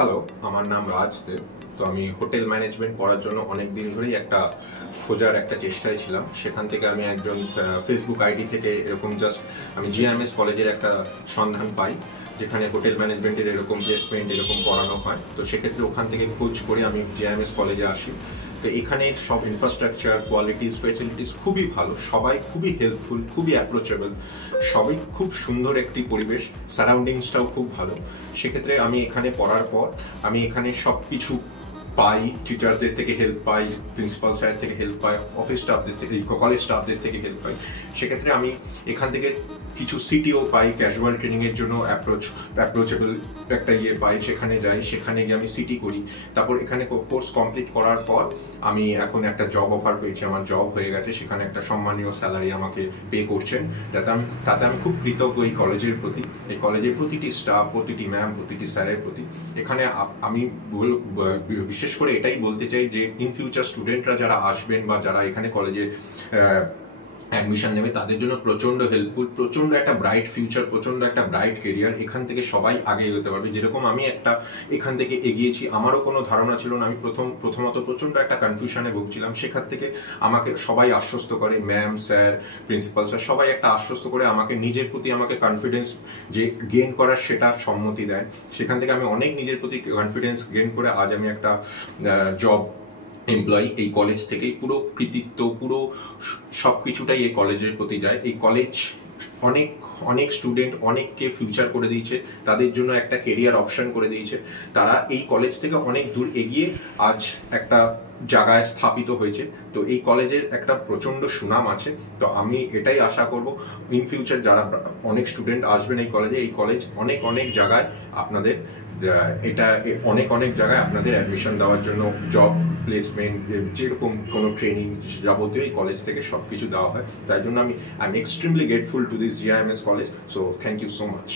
Hello, আমার নাম রাজদেব। তো আমি হোটেল ম্যানেজমেন্ট পড়ার জন্য অনেক দিন ধরেই একটা খোঁজার একটা চেষ্টায় ছিলাম। সেখান থেকে আমি একজন ফেসবুক আইডি থেকে এরকম জাস্ট আমি জিএমএস কলেজের একটা সন্ধান পাই, যেখানে হোটেল ম্যানেজমেন্টের এরকম প্লেসমেন্ট এরকম পড়ানো হয়। তো সেক্ষেত্রে ওখান থেকে খোঁজ করে আমি জিএমএস কলেজে আসি। তো এখানে সব ইনফ্রাস্ট্রাকচার, কোয়ালিটিস, ফেসিলিটিস খুবই ভালো, সবাই খুবই হেল্পফুল, খুবই অ্যাপ্রোচেবল, সবাই খুব সুন্দর একটি পরিবেশ, সারাউন্ডিংসটাও খুব ভালো। সেক্ষেত্রে আমি এখানে পড়ার পর আমি এখানে সব কিছু পাই, টিচার্সদের থেকে হেল্প পাই, প্রিন্সিপাল স্যার থেকে হেল্প পাই, অফিস স্টাফদের থেকে, কলেজ স্টাফদের থেকে হেল্প পাই। সেক্ষেত্রে আমি এখান থেকে কিছু সিটিও পাই, ক্যাজুয়াল ট্রেনিংয়ের জন্য অ্যাপ্রোচেবল একটা পাই, সেখানে যাই, সেখানে গিয়ে আমি সিটি করি। তারপর এখানে কোর্স কমপ্লিট করার পর আমি এখন একটা জব অফার পেয়েছি, আমার জব হয়ে গেছে, সেখানে একটা সম্মানীয় স্যালারি আমাকে পে করছেন, তাতে আমি খুব কৃতজ্ঞ এই কলেজের প্রতি, এই কলেজের প্রতিটি স্টাফ, প্রতিটি ম্যাম, প্রতিটি স্যারের প্রতি। এখানে আমি বিশেষ করে এটাই বলতে চাই যে ইন ফিউচার স্টুডেন্টরা যারা আসবেন বা যারা এখানে কলেজে অ্যাডমিশন নেবে, তাদের জন্য প্রচন্ড হেল্পফুল, প্রচন্ড একটা ব্রাইট ফিউচার, প্রচন্ড একটা ব্রাইট কেরিয়ার। এখান থেকে সবাই আগে এগোতে পারবে। যেরকম আমি এখান থেকে এগিয়েছি, আমারও কোনো ধারণা ছিল না, আমি প্রথমত প্রচন্ড একটা কনফিউশনে ভুগছিলাম। সেখান থেকে আমাকে সবাই আশ্বস্ত করে, ম্যাম, স্যার, প্রিন্সিপাল স্যার, সবাই একটা আশ্বস্ত করে আমাকে নিজের প্রতি আমাকে কনফিডেন্স যে গেইন করার সেটা সম্মতি দেয়। সেখান থেকে আমি অনেক নিজের প্রতি কনফিডেন্স গেইন করে আজ আমি একটা জব এমপ্লয়ি এই কলেজ থেকেই। পুরো কৃতিত্ব, পুরো সবকিছুটাই এই কলেজের প্রতি যায়। এই কলেজ অনেক স্টুডেন্ট, অনেককে ফিউচার করে দিয়েছে, তাদের জন্য একটা কেরিয়ার অপশন করে দিয়েছে। তারা এই কলেজ থেকে অনেক দূর এগিয়ে আজ একটা জায়গায় স্থাপিত হয়েছে। তো এই কলেজের একটা প্রচন্ড সুনাম আছে। তো আমি এটাই আশা করব ইন ফিউচার যারা অনেক স্টুডেন্ট আসবেন এই কলেজে, এই কলেজ অনেক জায়গায় আপনাদের অনেক জায়গায় আপনাদের অ্যাডমিশন দেওয়ার জন্য, জব প্লেসমেন্ট, যেরকম কোনো ট্রেনিং যাবতীয় এই কলেজ থেকে সবকিছু দেওয়া হয়। তাই জন্য I am extremely grateful to this GIMS college. So thank you so much.